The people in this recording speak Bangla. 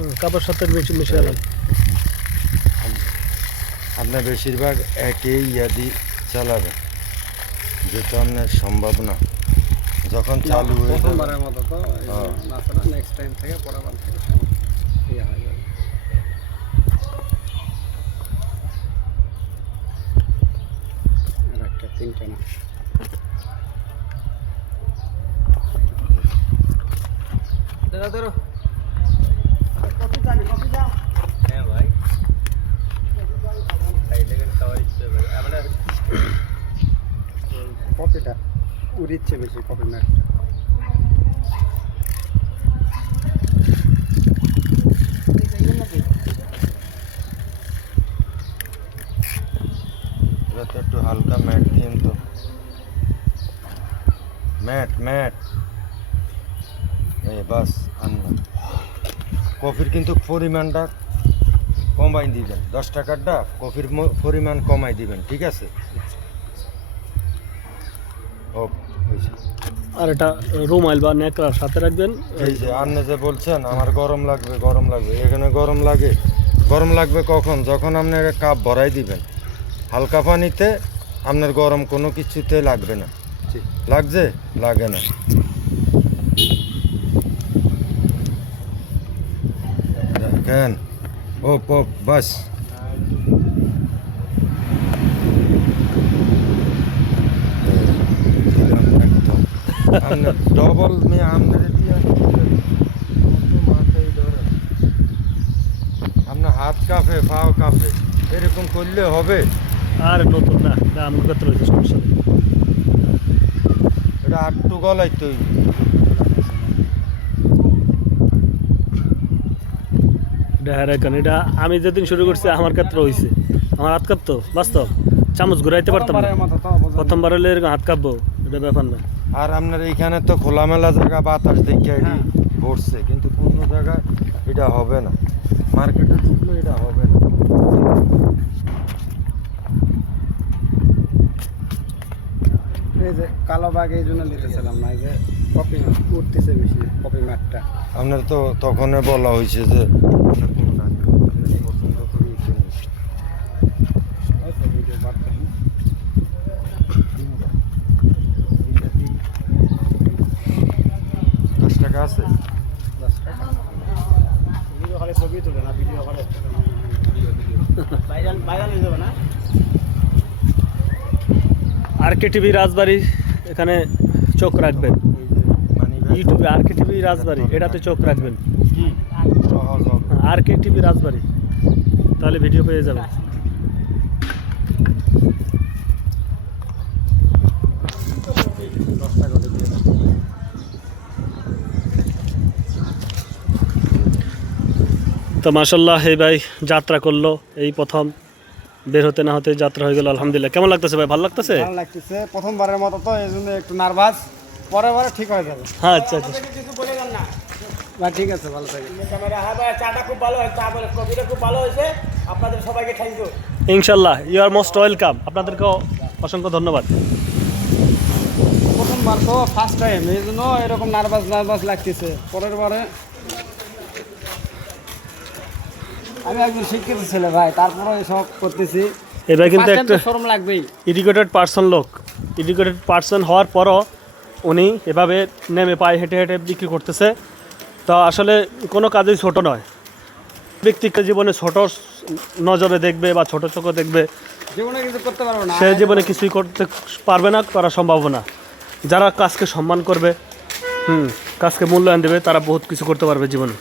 হুম, কাপড় সাথে মিশে মিশে গেলাম আপনার বেশিরভাগ একই ইয়াদি চালাবেন যেটা আপনার সম্ভব না। যখন চালু হয়ে যাবে। প্রথমবারের মতো তিনটে না কপিটা উড়িচ্ছে বেশি কপি ম্যাটটা একটু হালকা ম্যাট দিন তো। Matte matte. এই বাস আন্না কফির কিন্তু পরিমাণটা কমাই দিবেন। দশ টাকারটা কফির পরিমাণ কমাই দিবেন ঠিক আছে? ও আর এটা রুমাইল বা নেকড়ার সাথে রাখবেন। এই যে আপনি যে বলছেন আমার গরম লাগবে গরম লাগবে। এখানে গরম লাগে। গরম লাগবে কখন? যখন আপনি একটা কাপ ভরাই দিবেন। হালকা পানিতে আপনার গরম কোনো কিছুতে লাগবে না। লাগছে? লাগে না। দেখেন ও পপ বাস ডবল মেয়ে আপনার আপনার হাত কাঁপে পাও কাঁপে এরকম করলে হবে আর নতুন না এটা আমার কাছে রয়েছে সমস্যা এটা আটটু গলাই তৈরি এটা হ্যাঁ এটা আমি যেদিন শুরু করছি আমার ক্ষেত্রে হয়েছে আমার হাত কাঁপতো বাস্তব। চামচ ঘুরাইতে পারতাম না। প্রথমবার হলে এরকম হাত কাঁপবো এটা ব্যাপার না। আর আপনার এইখানে তো খোলামেলা জায়গা বাতাস দেখে এটি হ্যাঁ। কিন্তু কোনো জায়গায় এটা হবে না। মার্কেটে ঢুকলে এটা হবে না। এই যে কালো বাঘ এই জন্য নিতেছিলাম না এই যে কপি উঠতেছে বেশি কপি ম্যাটটা আপনার তো তখন বলা হয়েছে যে তিন। দশ টাকা আছে? দশ টাকা। ভিডিও হলে ছবি তুলে না ভিডিও হলে ভাইরাল ভাইরাল হয়ে যাবে না? আর কে টিভি রাজবাড়ি এখানে চোখ রাখবেন। ইউটিউবে আর কে টিভি রাজবাড়ি এটাতে চোখ রাখবেন। R K TV Rajbari. তাহলে ভিডিও পেয়ে যাবেন। দাও। তো মাসাল্লাহ এই ভাই যাত্রা করল এই প্রথম। বের হতে না হতে যাত্রা হয়ে গেল আলহামদুলিল্লাহ। কেমন লাগতেছে ভাই ভালো লাগতেছে? ভালো লাগতেছে প্রথমবারের মতো তো এই জন্য একটু নার্ভাস পরের বারে ঠিক হয়ে যাবে। হ্যাঁ আচ্ছা আচ্ছা। বা ঠিক আছে ভালো থাকে হ্যাঁ চাটা খুব ভালো হয়েছে চা বলে কফিটা খুব ভালো হয়েছে। আপনাদের সবাইকে থ্যাংক ইউ ইনশাল্লাহ ইউ আর মোস্ট ওয়েলকাম আপনাদেরকেও অসংখ্য ধন্যবাদ। প্রথমবার তো ফার্স্ট টাইম এই জন্য এরকম নার্ভাস নার্ভাস লাগতেছে। পরের বারে আমি একজন শিক্ষিত ছেলে ভাই তারপরে সব করতেছি। ভাই কিন্তু একটা শরম লাগবেই। এডুকেটেড পার্সন লোক। এডুকেটেড পার্সন হওয়ার পরও উনি এভাবে নেমে পায়ে হেঁটে হেঁটে বিক্রি করতেছে। তা আসলে কোনো কাজেই ছোট নয়। ব্যক্তিকে জীবনে ছোট নজরে দেখবে বা ছোট চোখে দেখবে সে জীবনে কিছুই করতে পারবে না করা সম্ভব না। যারা কাজকে সম্মান করবে হুম কাজকে মূল্যায়ন দেবে তারা বহুত কিছু করতে পারবে জীবনে।